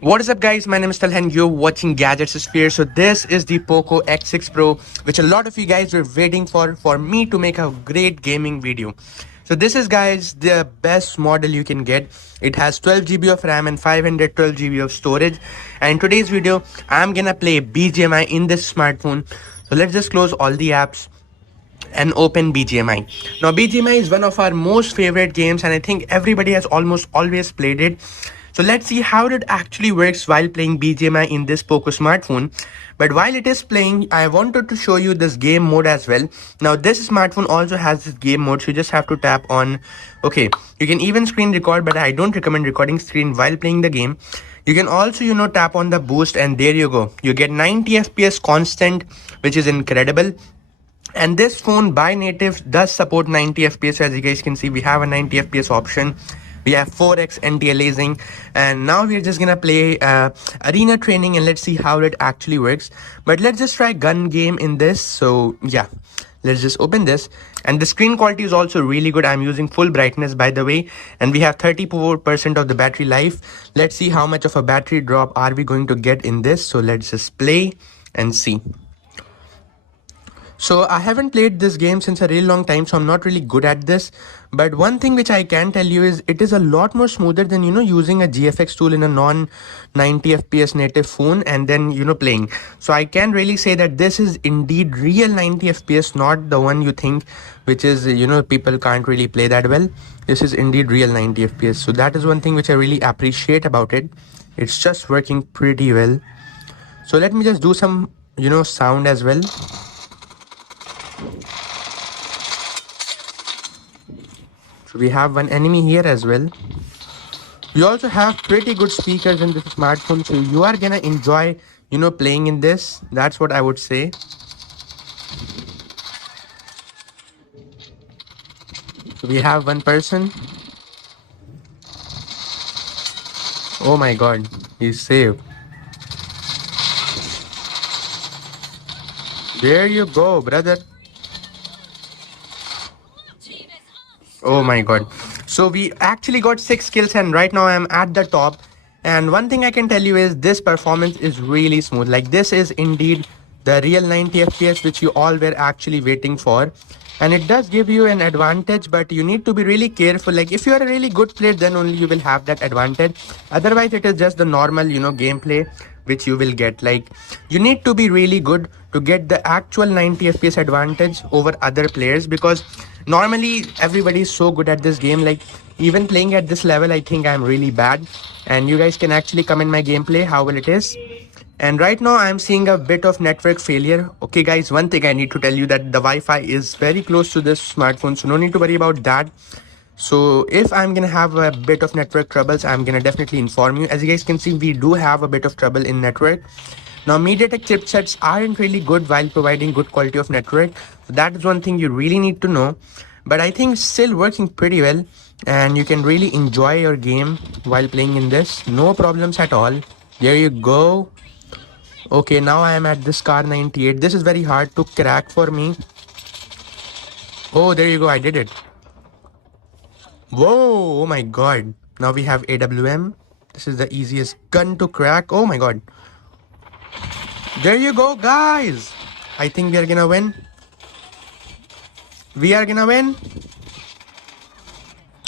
What is up guys, my name is Talhan, you're watching Gadgets Sphere. So this is the Poco X6 Pro, which a lot of you guys were waiting for me to make a great gaming video. So this is guys the best model you can get. It has 12 GB of RAM and 512 GB of storage. And in today's video, I'm gonna play Bgmi in this smartphone. So let's just close all the apps and open Bgmi. Now Bgmi is one of our most favorite games and I think everybody has almost always played it. So let's see how it actually works while playing Bgmi in this Poco smartphone. But while it is playing, I wanted to show you this game mode as well. Now this smartphone also has this game mode, so you just have to tap on, okay, you can even screen record, but I don't recommend recording screen while playing the game. You can also, tap on the boost and there you go. You get 90 FPS constant, which is incredible. And this phone by native does support 90 FPS. As you guys can see, we have a 90 FPS option. We have 4x anti-aliasing, and now we're just gonna play arena training and let's see how it actually works. But let's just try gun game in this. So yeah, let's just open this, and the screen quality is also really good. I'm using full brightness, by the way, and we have 34% of the battery life. Let's see how much of a battery drop are we going to get in this. So let's just play and see. So I haven't played this game since a really long time, so I'm not really good at this. But one thing which I can tell you is it is a lot more smoother than, using a GFX tool in a non 90 FPS native phone and then, playing. So I can really say that this is indeed real 90 FPS, not the one you think, which is, people can't really play that well. This is indeed real 90 FPS. So that is one thing which I really appreciate about it. It's just working pretty well. So let me just do some, sound as well. So we have one enemy here as well. We also have pretty good speakers in this smartphone, so you are gonna enjoy, playing in this. That's what I would say. So we have one person. Oh my god, he's saved. There you go, brother. Oh my god. So we actually got 6 kills and right now I'm at the top. And one thing I can tell you is this performance is really smooth. Like this is indeed the real 90 FPS which you all were actually waiting for. And it does give you an advantage, but you need to be really careful. Like if you are a really good player, then only you will have that advantage. Otherwise it is just the normal, gameplay which you will get. Like you need to be really good to get the actual 90 FPS advantage over other players, because normally everybody is so good at this game. Like even playing at this level, I think I'm really bad, and you guys can actually comment my gameplay how well it is. And right now I'm seeing a bit of network failure. Okay guys, one thing I need to tell you that the Wi-Fi is very close to this smartphone, so no need to worry about that. So if I'm gonna have a bit of network troubles, I'm gonna definitely inform you. As you guys can see, we do have a bit of trouble in network. Now MediaTek chipsets aren't really good while providing good quality of network. So that is one thing you really need to know. But I think still working pretty well, and you can really enjoy your game while playing in this. No problems at all. There you go. Okay, now I am at this car 98. This is very hard to crack for me. Oh, there you go. I did it. Whoa, oh my god. Now we have AWM. This is the easiest gun to crack. Oh my god. There you go, guys. I think we are gonna win. We are gonna win.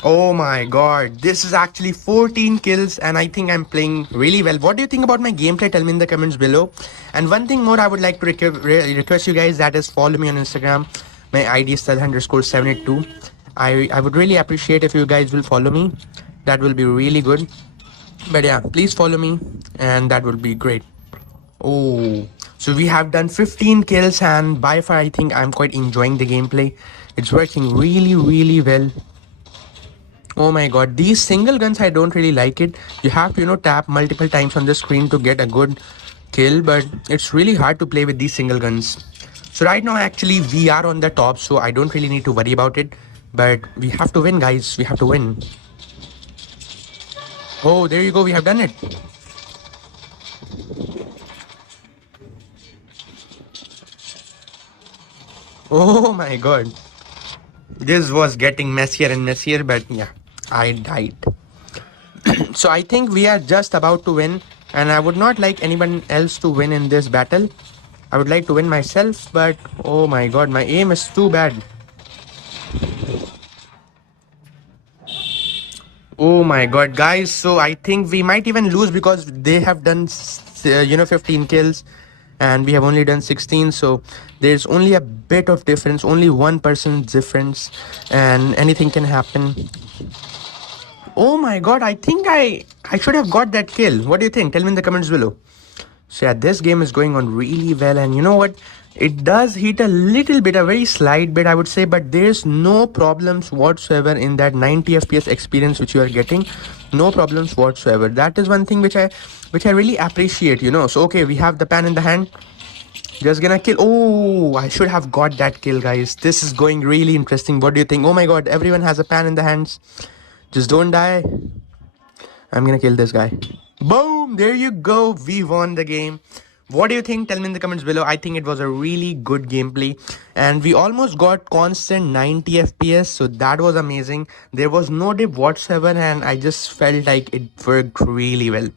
Oh my god, this is actually 14 kills and I think I'm playing really well. What do you think about my gameplay? Tell me in the comments below. And one thing more I would like to request you guys, that is follow me on Instagram. My ID is Sal_782. I would really appreciate if you guys will follow me. That will be really good. But yeah, please follow me and that would be great. Oh, so we have done 15 kills and by far I think I'm quite enjoying the gameplay. It's working really well. Oh my god, these single guns, I don't really like it. You have to, tap multiple times on the screen to get a good kill, but it's really hard to play with these single guns. So right now, actually, we are on the top, so I don't really need to worry about it. But we have to win, guys. We have to win. Oh, there you go. We have done it. Oh my god. This was getting messier and messier, but yeah, I died. So I think we are just about to win. And I would not like anyone else to win in this battle. I would like to win myself, but oh my god, my aim is too bad. Oh my god, guys. So I think we might even lose because they have done, 15 kills and we have only done 16. So there's only a bit of difference, only 1% difference, and anything can happen. Oh my god, I think I should have got that kill. What do you think? Tell me in the comments below. So yeah, this game is going on really well, and you know what? It does hit a little bit, a very slight bit, I would say, but there's no problems whatsoever in that 90 FPS experience which you are getting. No problems whatsoever. That is one thing which I really appreciate, you know. So okay, we have the pan in the hand. Just gonna kill. Oh, I should have got that kill, guys. This is going really interesting. What do you think? Oh my god, everyone has a pan in the hands. Just don't die. I'm gonna kill this guy. Boom! There you go. We won the game. What do you think? Tell me in the comments below. I think it was a really good gameplay. And we almost got constant 90 FPS. So that was amazing. There was no dip whatsoever. And I just felt like it worked really well.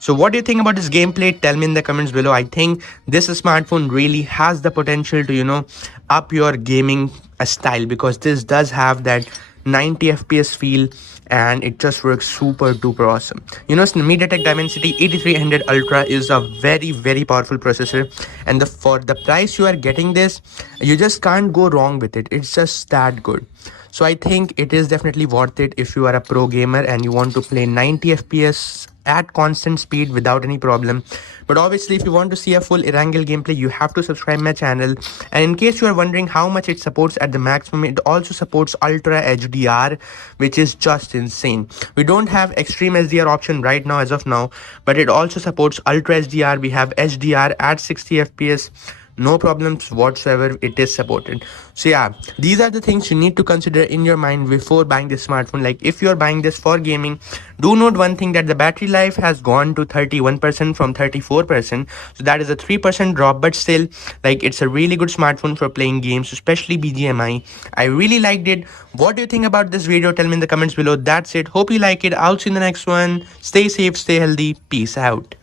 So what do you think about this gameplay? Tell me in the comments below. I think this smartphone really has the potential to, up your gaming style, because this does have that 90 FPS feel, and it just works super duper awesome. MediaTek Dimensity 8300 Ultra is a very powerful processor, and for the price you are getting this, you just can't go wrong with it. It's just that good. So I think it is definitely worth it if you are a pro gamer and you want to play 90 FPS at constant speed without any problem. But obviously, if you want to see a full Erangel gameplay, you have to subscribe my channel. And in case you are wondering how much it supports at the maximum, it also supports Ultra HDR, which is just insane. We don't have Extreme HDR option right now as of now, but it also supports Ultra HDR. We have HDR at 60 FPS. No problems whatsoever, it is supported. So yeah, these are the things you need to consider in your mind before buying this smartphone. Like if you're buying this for gaming, do note one thing, that the battery life has gone to 31% from 34%. So that is a 3% drop, but still, like, it's a really good smartphone for playing games, especially Bgmi. I really liked it. What do you think about this video? Tell me in the comments below. That's it. Hope you like it. I'll see you in the next one. Stay safe, stay healthy. Peace out.